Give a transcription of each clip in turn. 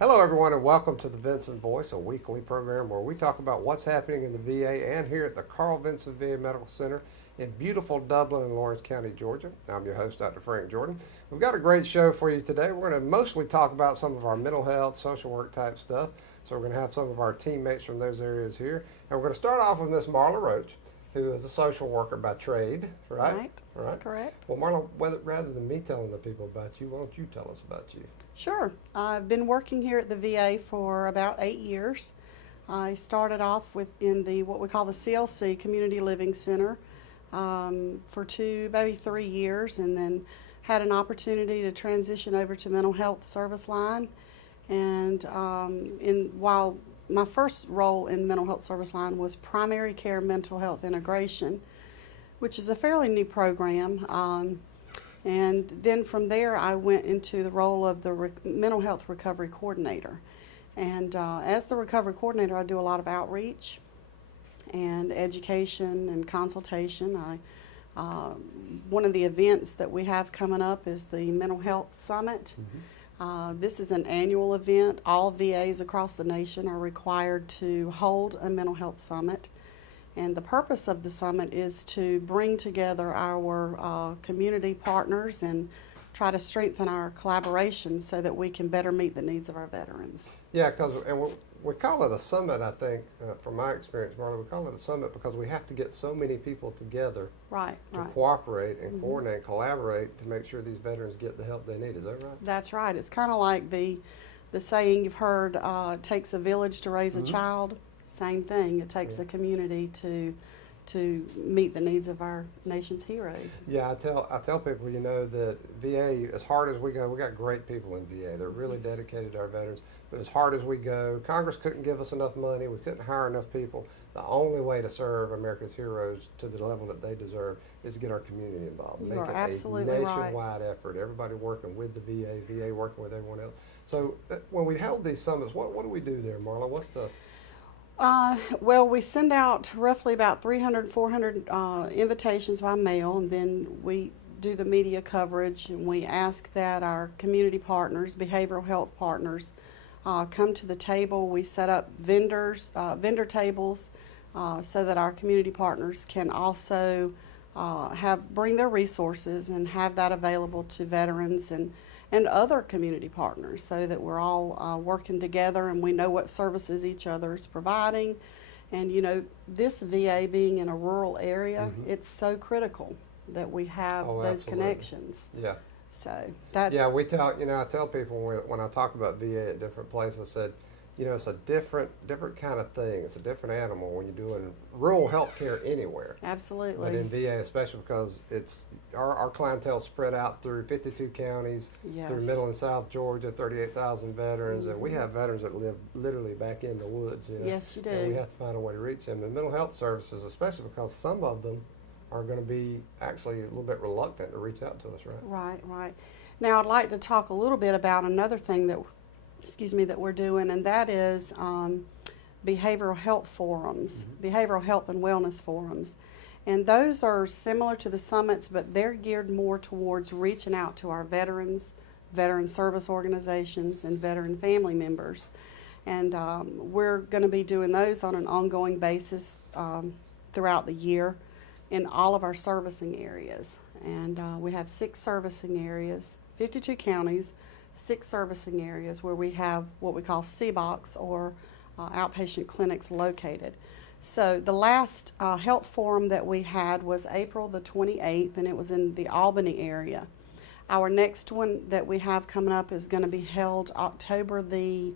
Hello, everyone, and welcome to the Vinson Voice, a weekly program where we talk about what's happening in the VA and here at the Carl Vinson VA Medical Center in beautiful Dublin and Lawrence County, Georgia. I'm your host, Dr. Frank Jordan. We've got a great show for you today. We're going to mostly talk about some of our mental health, social work type stuff. So we're going to have some of our teammates from those areas here. And we're going to start off with Miss Marla Roche, who is a social worker by trade, right? Right, that's correct. Well, Marla, rather than me telling the people about you, why don't you tell us about you? Sure. I've been working here at the VA for about 8 years. I started off in what we call the CLC, Community Living Center, for maybe 3 years, and then had an opportunity to transition over to mental health service line. And while my first role in mental health service line was primary care mental health integration, which is a fairly new program. And then from there, I went into the role of the mental health recovery coordinator. And as the recovery coordinator, I do a lot of outreach and education and consultation. One of the events that we have coming up is the Mental Health Summit. Mm-hmm. This is an annual event. All VAs across the nation are required to hold a mental health summit. And the purpose of the summit is to bring together our community partners and try to strengthen our collaboration so that we can better meet the needs of our veterans. Yeah, because we call it a summit, I think, from my experience, Marla, we call it a summit because we have to get so many people together to cooperate and coordinate and collaborate to make sure these veterans get the help they need. Is that right? That's right. It's kind of like the saying you've heard, it takes a village to raise a child. Same thing. It takes a community to meet the needs of our nation's heroes. Yeah, I tell people, that VA, as hard as we go, we got great people in VA. They're really dedicated to our veterans. But as hard as we go, Congress couldn't give us enough money. We couldn't hire enough people. The only way to serve America's heroes to the level that they deserve is to get our community involved. You are absolutely Make it a nationwide effort. Everybody working with the VA working with everyone else. So when we held these summits, what do we do there, Marla? What's the... Well, we send out roughly about 300, 400 invitations by mail, and then we do the media coverage, and we ask that our community partners, behavioral health partners, come to the table. We set up vendor tables so that our community partners can also bring their resources and have that available to veterans and other community partners so that we're all working together and we know what services each other is providing. And this VA being in a rural area, it's so critical that we have those connections. Yeah. So that's... Yeah, I tell people when I talk about VA at different places, I said, it's a different kind of thing. It's a different animal when you're doing rural health care anywhere. Absolutely. But in VA, especially because it's our clientele spread out through 52 counties, through Middle and South Georgia, 38,000 veterans, and we have veterans that live literally back in the woods. Yes, you do. And we have to find a way to reach them. And mental health services, especially because some of them are going to be actually a little bit reluctant to reach out to us, right? Right. Now, I'd like to talk a little bit about another thing that we're doing, and that is behavioral health forums, behavioral health and wellness forums. And those are similar to the summits, but they're geared more towards reaching out to our veterans, veteran service organizations, and veteran family members. And we're going to be doing those on an ongoing basis throughout the year in all of our servicing areas. And we have 6 servicing areas, 52 counties, 6 servicing areas where we have what we call CBOCs or outpatient clinics located. So the last health forum that we had was April the 28th, and it was in the Albany area. Our next one that we have coming up is going to be held October the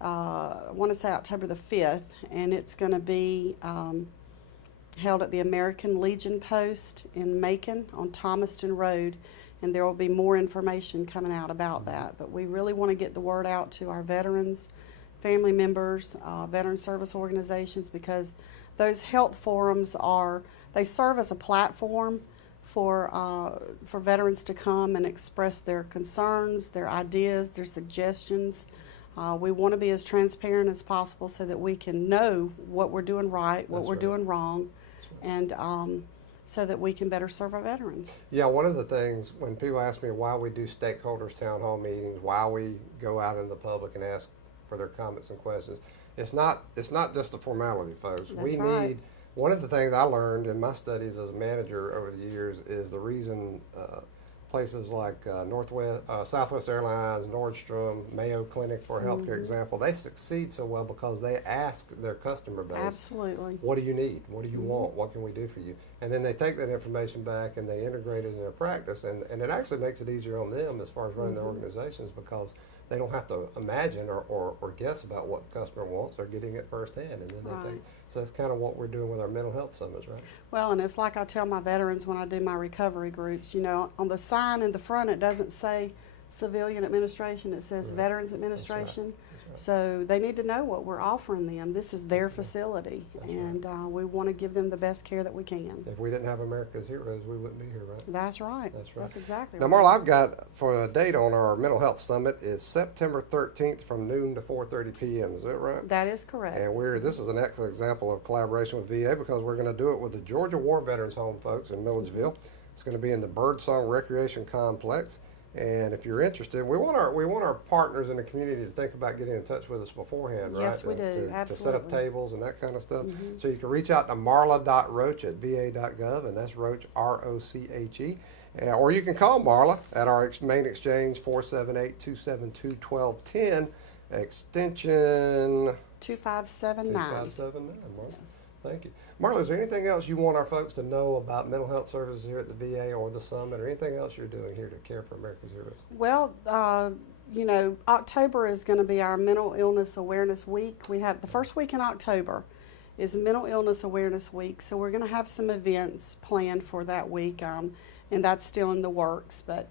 5th, and it's going to be held at the American Legion Post in Macon on Thomaston Road. And there will be more information coming out about that. But we really want to get the word out to our veterans, family members, veteran service organizations, because those health forums they serve as a platform for veterans to come and express their concerns, their ideas, their suggestions. We want to be as transparent as possible so that we can know what we're doing right, what we're doing wrong, and so that we can better serve our veterans. Yeah, one of the things when people ask me why we do stakeholders town hall meetings, why we go out in the public and ask for their comments and questions, it's not just a formality, folks. That's right. Need one of the things I learned in my studies as a manager over the years is the reason places like Southwest Airlines, Nordstrom, Mayo Clinic, for a healthcare example, they succeed so well because they ask their customer base, Absolutely. what do you need? What do you want? What can we do for you? And then they take that information back and they integrate it in their practice, and it actually makes it easier on them as far as running their organizations, because they don't have to imagine or guess about what the customer wants. They're getting it firsthand, and then they take. So that's kind of what we're doing with our mental health summits, right? Well, and it's like I tell my veterans when I do my recovery groups, you know, on the sign in the front it doesn't say Civilian Administration, it says Veterans Administration. That's right. So they need to know what we're offering them. This is their facility, and we want to give them the best care that we can. If we didn't have America's Heroes, we wouldn't be here, right? That's right. That's right. That's exactly Now, right. Marla, I've got for a date on our mental health summit is September 13th from noon to 4:30 p.m. Is that right? That is correct. And this is an excellent example of collaboration with VA, because we're going to do it with the Georgia War Veterans Home, folks, in Milledgeville. It's going to be in the Burdeshaw Recreation Complex. And if you're interested, we want our partners in the community to think about getting in touch with us beforehand, right? Yes, we do. To Absolutely. set up tables and that kind of stuff. So you can reach out to marla.roche@va.gov, and that's Roche, R-O-C-H-E. Or you can call Marla at our main exchange, 478-272-1210, extension 2579. 2579, Marla. Yes. Thank you. Marla, is there anything else you want our folks to know about mental health services here at the VA or the summit, or anything else you're doing here to care for America's Heroes? Well, you know, October is going to be our Mental Illness Awareness Week. We have the first week in October is Mental Illness Awareness Week, so we're going to have some events planned for that week, and that's still in the works. But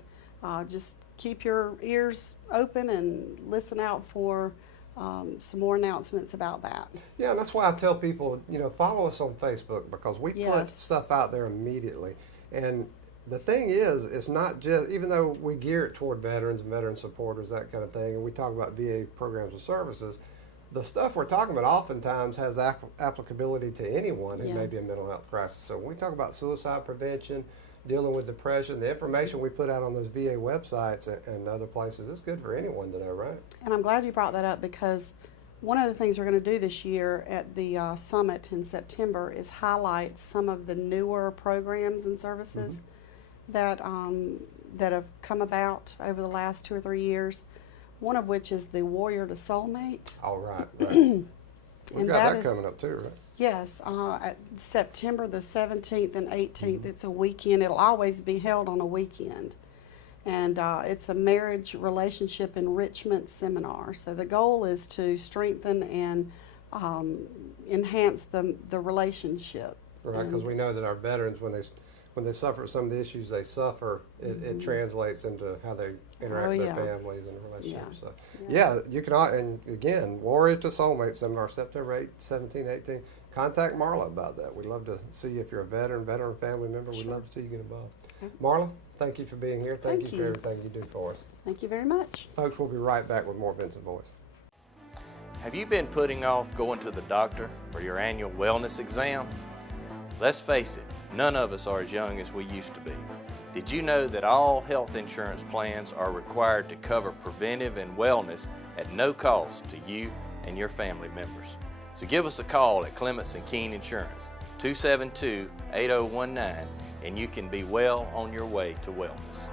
just keep your ears open and listen out for some more announcements about that. Yeah, and that's why I tell people, you know, follow us on Facebook, because we put Yes. stuff out there immediately. And the thing is, it's not just, even though we gear it toward veterans and veteran supporters, that kind of thing, and we talk about VA programs and services, the stuff we're talking about oftentimes has applicability to anyone who may be in a mental health crisis. So when we talk about suicide prevention, dealing with depression, the information we put out on those VA websites and other places, it's good for anyone to know, right? And I'm glad you brought that up, because one of the things we're going to do this year at the summit in September is highlight some of the newer programs and services that have come about over the last 2 or 3 years. One of which is the Warrior to Soulmate. All right, right. We've got that coming up too, right? Yes, at September the 17th and 18th. It's a weekend. It'll always be held on a weekend. And it's a marriage relationship enrichment seminar. So the goal is to strengthen and enhance the relationship. Right, because we know that our veterans, when they suffer some of the issues they suffer, it translates into how they interact with their families and relationships. So, you can, and again, Warrior to Soulmate Seminar, September 8th, 17, 18. Contact Marla about that. We'd love to see if you're a veteran family member. We'd love to see you get involved. Okay. Marla, thank you for being here. Thank you Thank for you. everything you do for us. Thank you very much. Folks, we'll be right back with more Vinson Voice. Have you been putting off going to the doctor for your annual wellness exam? Let's face it, none of us are as young as we used to be. Did you know that all health insurance plans are required to cover preventive and wellness at no cost to you and your family members? So give us a call at Clements & Keene Insurance, 272-8019, and you can be well on your way to wellness.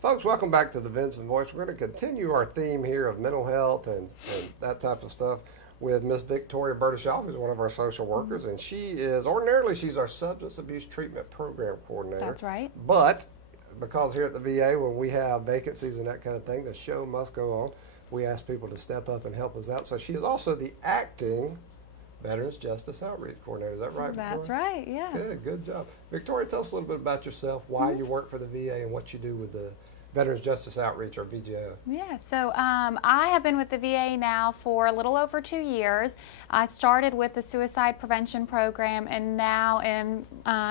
Folks, welcome back to the Vinson Voice. We're going to continue our theme here of mental health and that type of stuff with Miss Victoria Burdeshaw, who's one of our social workers, and she's our substance abuse treatment program coordinator. That's right. But because here at the VA, when we have vacancies and that kind of thing, the show must go on. We ask people to step up and help us out. So she is also the acting Veterans Justice Outreach Coordinator. Is that right, Victoria? That's right, yeah. Good job. Victoria, tell us a little bit about yourself, why you work for the VA, and what you do with the Veterans Justice Outreach, or VJO. Yeah, so I have been with the VA now for a little over 2 years. I started with the suicide prevention program and now am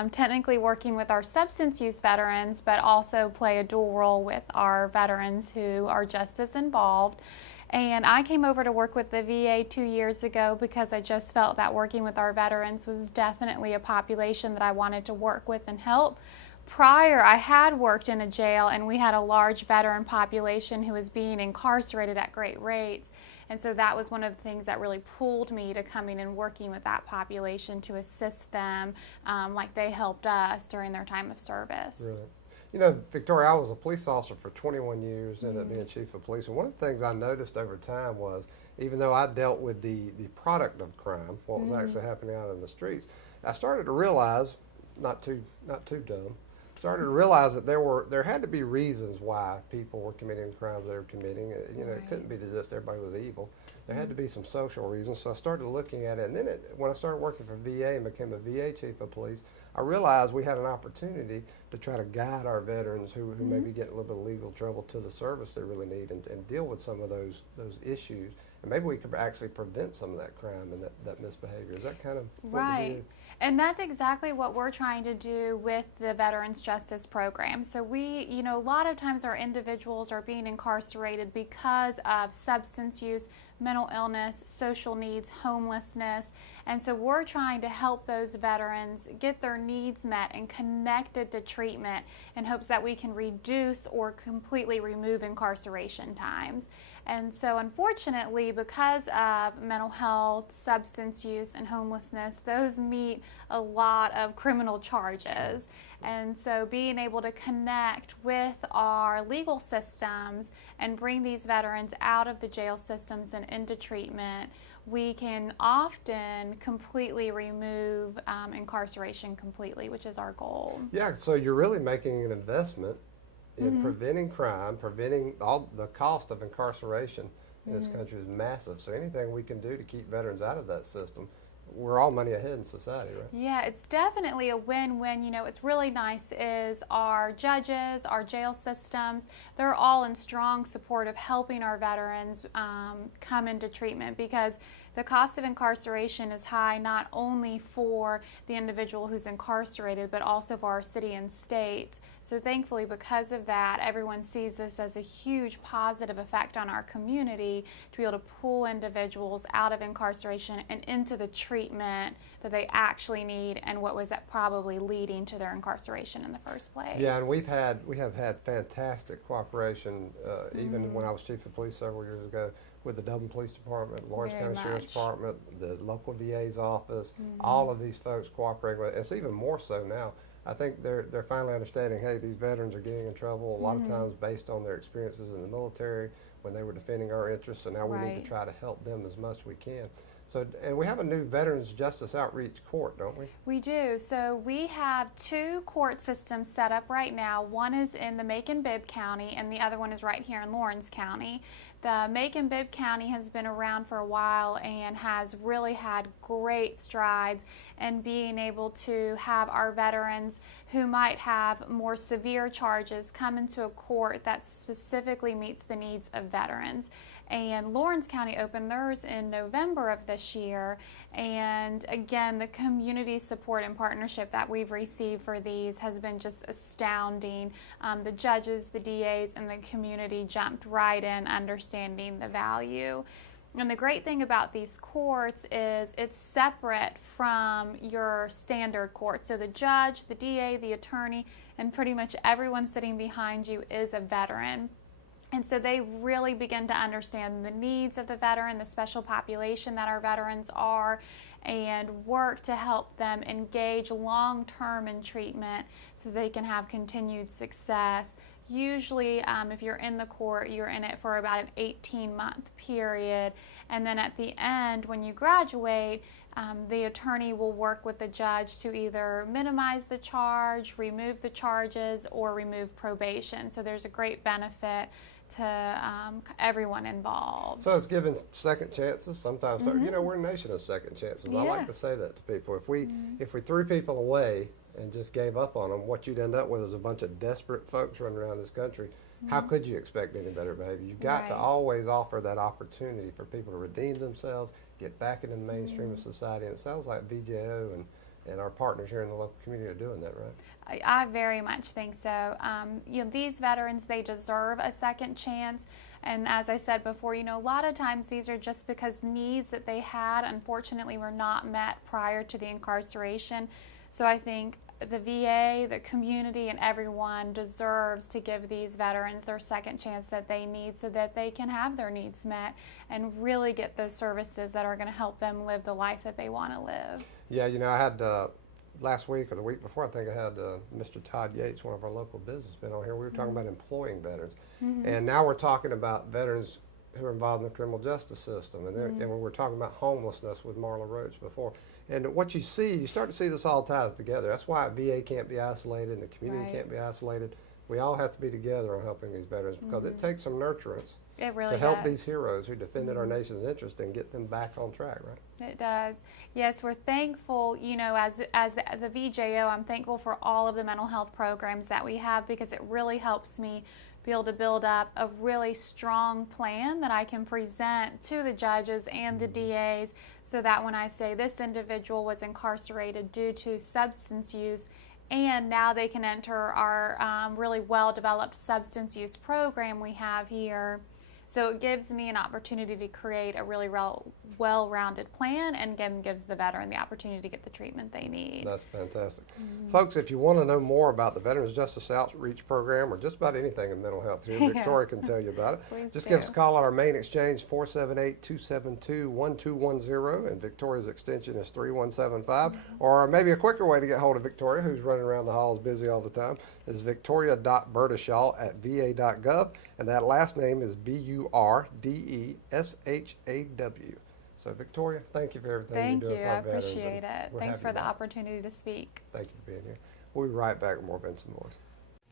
technically working with our substance use veterans, but also play a dual role with our veterans who are justice involved. And I came over to work with the VA 2 years ago because I just felt that working with our veterans was definitely a population that I wanted to work with and help. Prior, I had worked in a jail, and we had a large veteran population who was being incarcerated at great rates. And so that was one of the things that really pulled me to coming and working with that population to assist them like they helped us during their time of service. Really. You know, Victoria, I was a police officer for 21 years, ended up being chief of police. And one of the things I noticed over time was, even though I dealt with the product of crime, what was actually happening out in the streets, I started to realize, not too dumb, started to realize that there had to be reasons why people were committing the crimes they were committing. You know, it couldn't be that just everybody was evil. There had to be some social reasons. So I started looking at it, and then when I started working for VA and became a VA chief of police, I realized we had an opportunity to try to guide our veterans who may be getting a little bit of legal trouble to the service they really need, and deal with some of those issues. And maybe we could actually prevent some of that crime and that misbehavior. Is that kind of what we do? And that's exactly what we're trying to do with the Veterans Justice Program. So we, you know, a lot of times our individuals are being incarcerated because of substance use, mental illness, social needs, homelessness. And so we're trying to help those veterans get their needs met and connected to treatment in hopes that we can reduce or completely remove incarceration times. And so unfortunately, because of mental health, substance use, and homelessness, those meet a lot of criminal charges. And so being able to connect with our legal systems and bring these veterans out of the jail systems and into treatment, we can often completely remove incarceration completely, which is our goal. Yeah, so you're really making an investment in preventing crime, preventing all the cost of incarceration in this country is massive. So anything we can do to keep veterans out of that system, we're all money ahead in society, right? Yeah, it's definitely a win-win. You know, it's really nice is our judges, our jail systems, they're all in strong support of helping our veterans come into treatment, because the cost of incarceration is high not only for the individual who's incarcerated, but also for our city and states. So thankfully, because of that, everyone sees this as a huge positive effect on our community to be able to pull individuals out of incarceration and into the treatment that they actually need and what was that probably leading to their incarceration in the first place. Yeah, and we have had fantastic cooperation, even when I was chief of police several years ago, with the Dublin Police Department, Lawrence County Sheriff's Department, the local DA's office, all of these folks cooperating with it. It's even more so now. I think they're finally understanding, hey, these veterans are getting in trouble a lot of times based on their experiences in the military when they were defending our interests, so now we need to try to help them as much as we can. So, and we have a new Veterans Justice Outreach Court, don't we? We do. So we have 2 court systems set up right now. One is in the Macon-Bibb County, and the other one is right here in Lawrence County. The Macon-Bibb County has been around for a while and has really had great strides in being able to have our veterans who might have more severe charges come into a court that specifically meets the needs of veterans. And Lawrence County opened theirs in November of this year, and again, the community support and partnership that we've received for these has been just astounding. The judges, the DAs, and the community jumped right in, understanding the value. And the great thing about these courts is it's separate from your standard court. So the judge, the DA, the attorney, and pretty much everyone sitting behind you is a veteran. And so they really begin to understand the needs of the veteran, the special population that our veterans are, and work to help them engage long-term in treatment so they can have continued success. Usually, if you're in the court, you're in it for about an 18-month period. And then at the end, when you graduate, the attorney will work with the judge to either minimize the charge, remove the charges, or remove probation. So there's a great benefit to everyone involved. So it's giving second chances sometimes. You know, we're a nation of second chances. I like to say that to people. If we threw people away and just gave up on them, what you'd end up with is a bunch of desperate folks running around this country. How could you expect any better behavior? You've got to always offer that opportunity for people to redeem themselves, get back into the mainstream of society. And it sounds like VJO and our partners here in the local community are doing that, right? I very much think so. These veterans, they deserve a second chance. And as I said before, a lot of times these are just because needs that they had, unfortunately, were not met prior to the incarceration. So I think the VA, the community, and everyone deserves to give these veterans their second chance that they need so that they can have their needs met and really get those services that are going to help them live the life that they want to live. Yeah, I had last week or the week before, I think I had Mr. Todd Yates, one of our local businessmen, on here. We were talking about employing veterans. And now we're talking about veterans who are involved in the criminal justice system. And, and when we're talking about homelessness with Marla Roche before. And what you see, you start to see this all ties together. That's why VA can't be isolated and the community can't be isolated. We all have to be together on helping these veterans because it takes some nurturance It really to help does. these heroes who defended our nation's interest and get them back on track, right? It does. Yes, we're thankful, as the VJO, I'm thankful for all of the mental health programs that we have because it really helps me be able to build up a really strong plan that I can present to the judges and the DAs so that when I say this individual was incarcerated due to substance use and now they can enter our really well-developed substance use program we have here. So it gives me an opportunity to create a really well-rounded plan and again gives the veteran the opportunity to get the treatment they need. That's fantastic. Folks, if you want to know more about the Veterans Justice Outreach Program or just about anything in mental health here, Victoria can tell you about it. Please Just do. give us a call on our main exchange, 478-272-1210, and Victoria's extension is 3175. Or maybe a quicker way to get hold of Victoria, who's running around the halls busy all the time, is victoria.burdeshaw@va.gov, and that last name is Burdeshaw. So Victoria, thank you for everything Thank you're doing you. for I our veterans. appreciate and it. we're Thanks happy for the about it. opportunity to speak. Thank you for being here. We'll be right back with more Vinson Voice.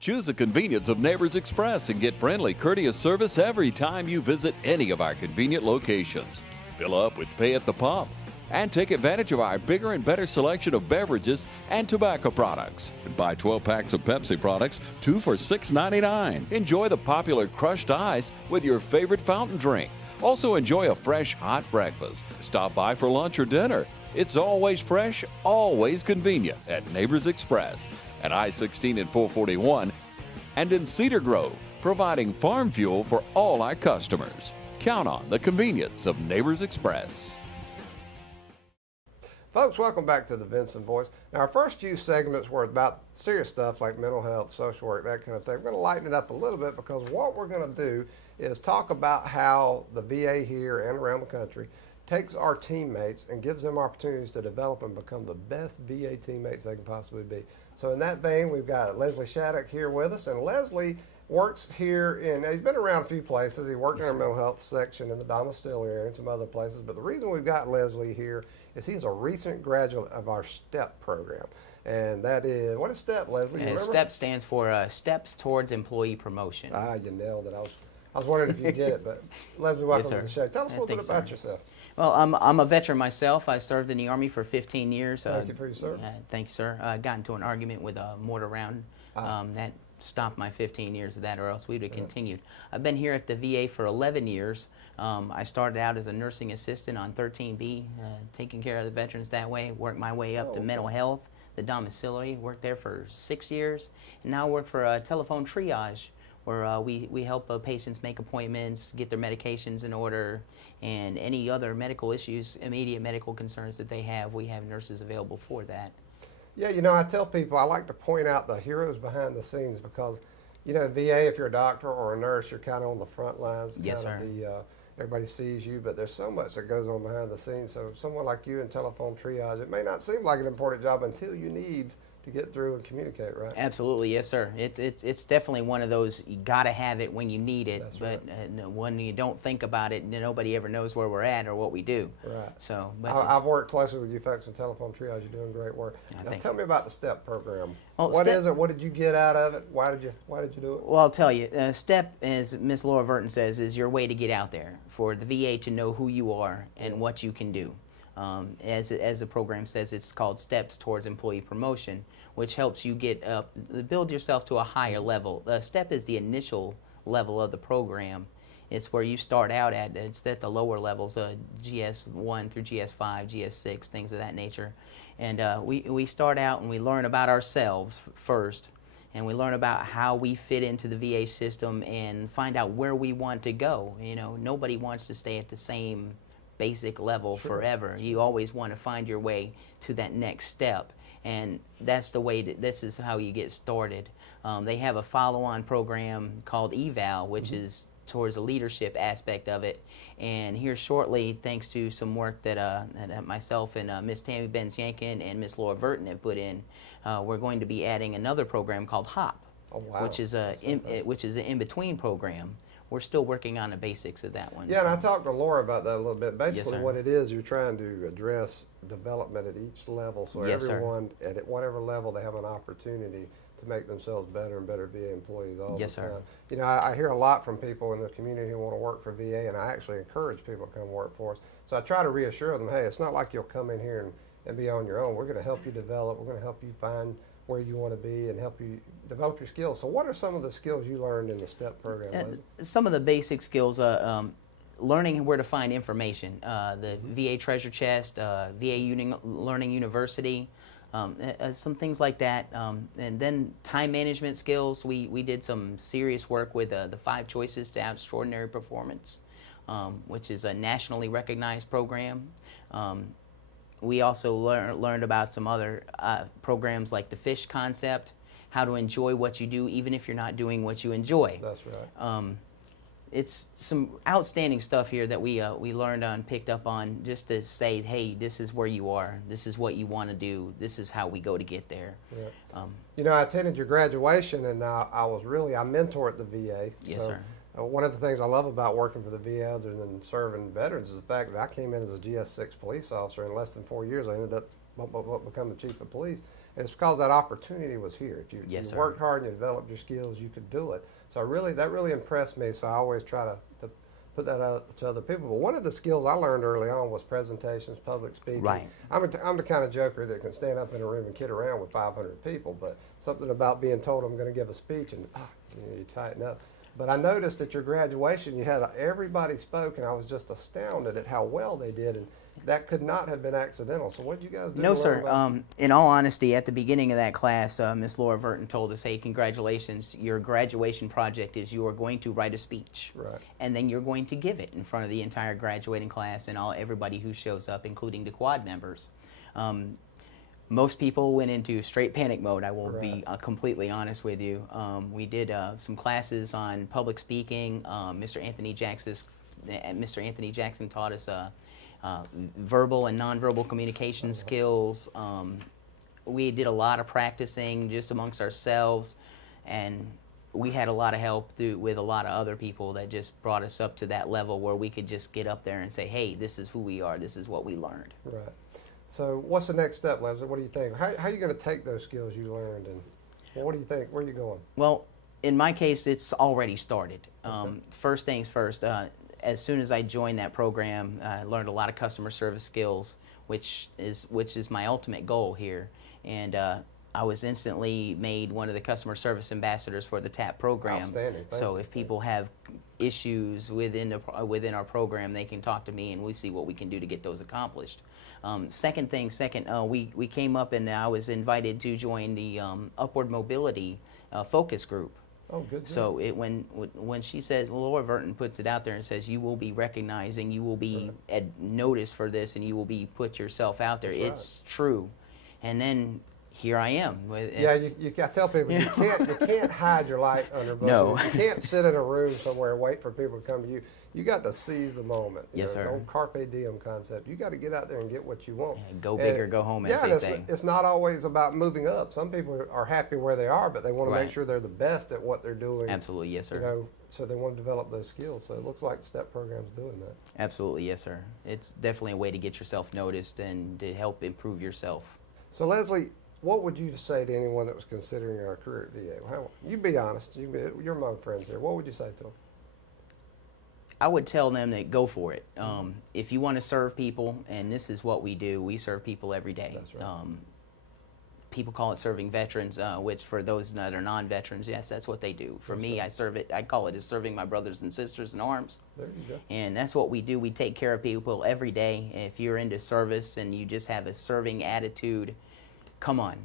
Choose the convenience of Neighbors Express and get friendly, courteous service every time you visit any of our convenient locations. Fill up with pay at the pump and take advantage of our bigger and better selection of beverages and tobacco products. And buy 12 packs of Pepsi products, 2 for $6.99. Enjoy the popular crushed ice with your favorite fountain drink. Also enjoy a fresh, hot breakfast. Stop by for lunch or dinner. It's always fresh, always convenient at Neighbors Express at I-16 and 441 and in Cedar Grove, providing farm fuel for all our customers. Count on the convenience of Neighbors Express. Folks, welcome back to the Vinson Voice. Now, our first few segments were about serious stuff like mental health, social work, that kind of thing. We're going to lighten it up a little bit because what we're going to do is talk about how the VA here and around the country takes our teammates and gives them opportunities to develop and become the best VA teammates they can possibly be. So in that vein, we've got Leslie Shattuck here with us, and Leslie works here he's been around a few places. He worked in our mental health section in the domiciliary area and some other places, but the reason we've got Leslie here is he's a recent graduate of our STEP program. And that is, what is STEP, Leslie? You remember? STEP stands for Steps Towards Employee Promotion. Ah, you nailed it. I was wondering if you get it, but Leslie, welcome Yes, to the sir. show. Tell us a little bit about yourself. Well, I'm a veteran myself. I served in the Army for 15 years. Thank you for your service. Thank you, sir. I got into an argument with a mortar round. That stopped my 15 years of that, or else we would have continued. I've been here at the VA for 11 years. I started out as a nursing assistant on 13B, taking care of the veterans that way, worked my way up to mental health, the domiciliary, worked there for 6 years, and now I work for telephone triage, where we help patients make appointments, get their medications in order, and any other medical issues, immediate medical concerns that they have, we have nurses available for that. Yeah, I tell people I like to point out the heroes behind the scenes because, VA, if you're a doctor or a nurse, you're kind of on the front lines. Yes, kind of sir. Everybody sees you, but there's so much that goes on behind the scenes. So someone like you in telephone triage, it may not seem like an important job until you need to get through and communicate, right? Absolutely, yes, sir. It's definitely one of those, you got to have it when you need it, That's but when you don't think about it, nobody ever knows where we're at or what we do. Right. So, but I've worked closely with you folks in telephone triage. You're doing great work. Now thank tell me about the STEP program. Well, What STEP- is it? What did you get out of it? Why did you do it? Well, I'll tell you, STEP, as Miss Laura Verton says, is your way to get out there, for the VA to know who you are and what you can do. As the program says, it's called Steps Towards Employee Promotion, which helps you get up, build yourself to a higher level. STEP is the initial level of the program. It's where you start out it's at the lower levels, GS1 through GS5, GS6, things of that nature. And we start out and we learn about ourselves first, and we learn about how we fit into the VA system and find out where we want to go. You know, nobody wants to stay at the same basic level forever. You always want to find your way to that next step, and that's the way that this is how you get started. They have a follow-on program called EVAL, which is towards the leadership aspect of it. And here shortly, thanks to some work that myself and Miss Tammy Benz-Yankin and Miss Laura Verton have put in, we're going to be adding another program called HOP, which is an in-between program. We're still working on the basics of that one. Yeah, and I talked to Laura about that a little bit. Basically, sir. what it is, you're trying to address development at each level, so Yes, sir. everyone at whatever level they have an opportunity to make themselves better and better VA employees all Yes, the time. sir. You know, I hear a lot from people in the community who want to work for VA, and I actually encourage people to come work for us. So I try to reassure them, hey, it's not like you'll come in here and be on your own. We're going to help you develop. We're going to help you find where you want to be and help you develop your skills. So what are some of the skills you learned in the STEP program, Leslie? Some of the basic skills, learning where to find information, the VA Treasure Chest, VA Learning University, some things like that. And then time management skills. We did some serious work with the 5 Choices to Extraordinary Performance, which is a nationally recognized program. We also learned about some other programs like the FISH concept, how to enjoy what you do even if you're not doing what you enjoy. That's right. It's some outstanding stuff here that we learned on, picked up on, just to say, hey, this is where you are, this is what you want to do, this is how we go to get there. Yeah. You know, I attended your graduation, and I mentor at the VA. Yes, sir. One of the things I love about working for the VA, other than serving veterans, is the fact that I came in as a GS6 police officer. In less than 4 years, I ended up becoming the chief of police. And it's because that opportunity was here. If you worked hard and you developed your skills, you could do it. So that really impressed me. So I always try to put that out to other people. But one of the skills I learned early on was presentations, public speaking. Right. I'm the kind of joker that can stand up in a room and kid around with 500 people. But something about being told I'm going to give a speech and you tighten up. But I noticed at your graduation, you had everybody spoke, and I was just astounded at how well they did, and that could not have been accidental. So what did you guys do? No, sir. In all honesty, at the beginning of that class, Miss Laura Verton told us, hey, congratulations, your graduation project is you are going to write a speech. Right. And then you're going to give it in front of the entire graduating class and everybody who shows up, including the quad members. Most people went into straight panic mode. I will be completely honest with you. We did some classes on public speaking. Mr. Anthony Jackson taught us verbal and nonverbal communication skills. We did a lot of practicing just amongst ourselves, and we had a lot of help with a lot of other people that just brought us up to that level where we could just get up there and say, hey, this is who we are, this is what we learned. Right. So what's the next step, Leslie? What do you think? How are you going to take those skills you learned, and what do you think? Where are you going? Well, in my case, it's already started. First things first, as soon as I joined that program, I learned a lot of customer service skills, which is my ultimate goal here. And I was instantly made one of the customer service ambassadors for the TAP program. Outstanding. So if people have issues within our program, they can talk to me, and we see what we can do to get those accomplished. Second, we came up, and I was invited to join the Upward Mobility focus group. Oh, good. So when she says, Laura Verton puts it out there and says, you will be recognized and you will be noticed for this and you will be put yourself out there. That's It's true. And then here I am. Yeah, I tell people you can't hide your light under bushes. No. You can't sit in a room somewhere and wait for people to come to you. You got to seize the moment. Yes, sir. The old carpe diem concept. You got to get out there and get what you want. Go big or go home, as they say. It's not always about moving up. Some people are happy where they are, but they want to make sure they're the best at what they're doing. Absolutely, yes, sir. You know, so they want to develop those skills. So it looks like the STEP program's doing that. Absolutely, yes, sir. It's definitely a way to get yourself noticed and to help improve yourself. So Leslie, what would you say to anyone that was considering a career at VA? You be honest. You're among friends here. What would you say to them? I would tell them to go for it. If you want to serve people, and this is what we do, we serve people every day. That's right. people call it serving veterans, which for those that are non-veterans, yes, that's what they do. For me, I call it as serving my brothers and sisters in arms. There you go. And that's what we do. We take care of people every day. If you're into service and you just have a serving attitude, come on.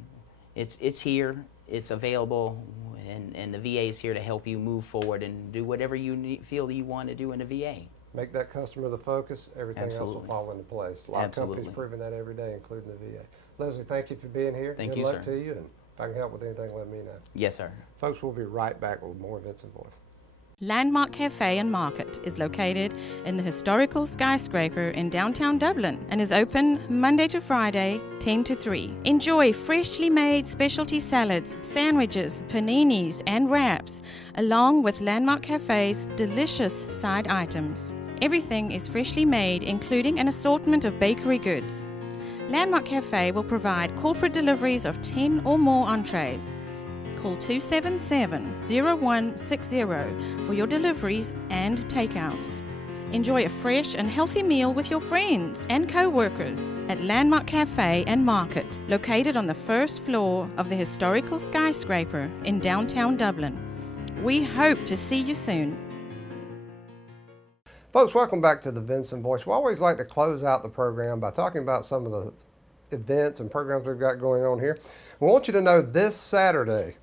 It's here, it's available, and the VA is here to help you move forward and do whatever you feel you want to do in a VA. Make that customer the focus, everything else will Absolutely. fall into place. A lot of companies Absolutely. proving that every day, including the VA. Leslie, thank you for being here. Thank Good you, luck sir. to you, and if I can help with anything, let me know. Yes, sir. Folks, we'll be right back with more Vinson Voice. Landmark Cafe and Market is located in the historical skyscraper in downtown Dublin and is open Monday to Friday, 10 to 3. Enjoy freshly made specialty salads, sandwiches, paninis, and wraps, along with Landmark Cafe's delicious side items. Everything is freshly made, including an assortment of bakery goods. Landmark Cafe will provide corporate deliveries of 10 or more entrees. Call 277-0160 for your deliveries and takeouts. Enjoy a fresh and healthy meal with your friends and co-workers at Landmark Cafe and Market, located on the first floor of the historical skyscraper in downtown Dublin. We hope to see you soon. Folks, welcome back to the Vinson Voice. We always like to close out the program by talking about some of the events and programs we've got going on here. We want you to know this Saturday,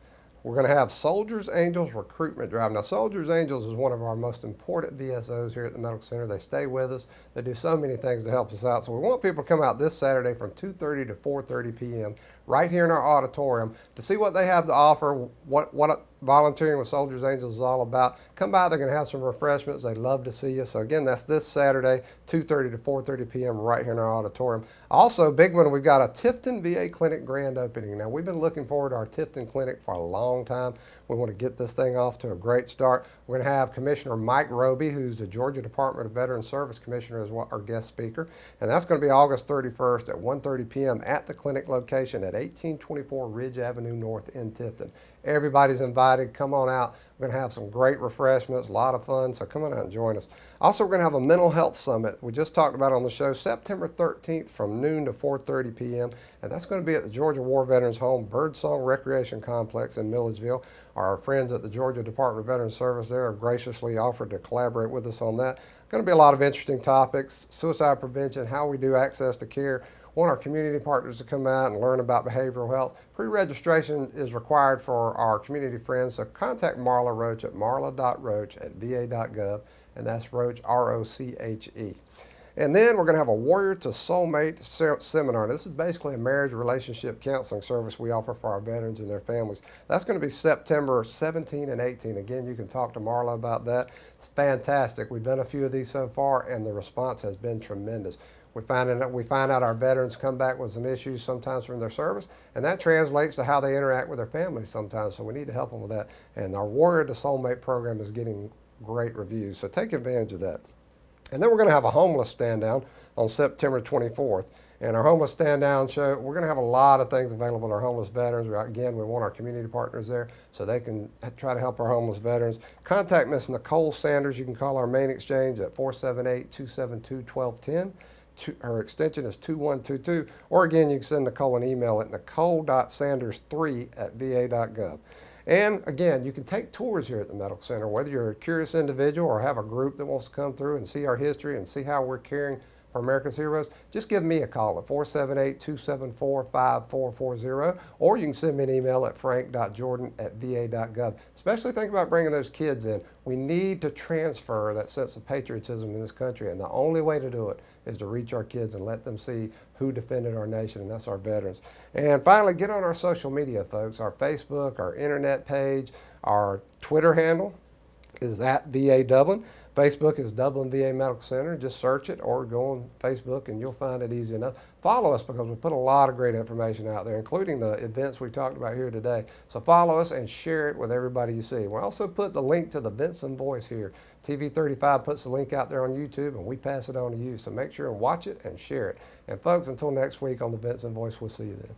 we're going to have Soldiers Angels Recruitment Drive. Now, Soldiers Angels is one of our most important VSOs here at the Medical Center. They stay with us. They do so many things to help us out. So we want people to come out this Saturday from 2:30 to 4:30 p.m. right here in our auditorium to see what they have to offer, what volunteering with Soldiers Angels is all about. Come by, they're going to have some refreshments. They'd love to see you. So again, that's this Saturday, 2:30 to 4:30 p.m. right here in our auditorium. Also, big one, we've got a Tifton VA Clinic grand opening. Now, we've been looking forward to our Tifton Clinic for a long time. We want to get this thing off to a great start. We're going to have Commissioner Mike Roby, who's the Georgia Department of Veterans Service Commissioner, as our guest speaker. And that's going to be August 31st at 1:30 p.m. at the clinic location at 1824 Ridge Avenue North in Tifton. Everybody's invited. Come on out. We're going to have some great refreshments, a lot of fun, so come on out and join us. Also, we're going to have a mental health summit. We just talked about it on the show, September 13th from noon to 4:30 p.m., and that's going to be at the Georgia War Veterans Home Birdsong Recreation Complex in Milledgeville. Our friends at the Georgia Department of Veterans Service there have graciously offered to collaborate with us on that. Going to be a lot of interesting topics, suicide prevention, how we do access to care. Want our community partners to come out and learn about behavioral health. Pre-registration is required for our community friends, so contact Marla Roche at marla.roche@va.gov, and that's Roche, R-O-C-H-E. And then we're going to have a Warrior to Soulmate seminar. This is basically a marriage relationship counseling service we offer for our veterans and their families. That's going to be September 17 and 18. Again, you can talk to Marla about that. It's fantastic. We've done a few of these so far, and the response has been tremendous. We find out our veterans come back with some issues sometimes from their service, and that translates to how they interact with their families sometimes, so we need to help them with that. And our Warrior to Soulmate program is getting great reviews, so take advantage of that. And then we're going to have a homeless stand down on September 24th. And our homeless stand down show, we're going to have a lot of things available to our homeless veterans. Again, we want our community partners there so they can try to help our homeless veterans. Contact Miss Nicole Sanders. You can call our main exchange at 478-272-1210. Her extension is 2122, or again, you can send Nicole an email at nicole.sanders3@va.gov. And again, you can take tours here at the Medical Center, whether you're a curious individual or have a group that wants to come through and see our history and see how we're caring for America's heroes. Just give me a call at 478-274-5440, or you can send me an email at frank.jordan@va.gov. Especially think about bringing those kids in. We need to transfer that sense of patriotism in this country, and the only way to do it is to reach our kids and let them see who defended our nation, and that's our veterans. And finally, get on our social media, folks. Our Facebook, our internet page, our Twitter handle is @VA Dublin. Facebook is Dublin VA Medical Center. Just search it or go on Facebook and you'll find it easy enough. Follow us because we put a lot of great information out there, including the events we talked about here today. So follow us and share it with everybody you see. We also put the link to the Vinson Voice here. TV35 puts the link out there on YouTube and we pass it on to you. So make sure and watch it and share it. And folks, until next week on the Vinson Voice, we'll see you then.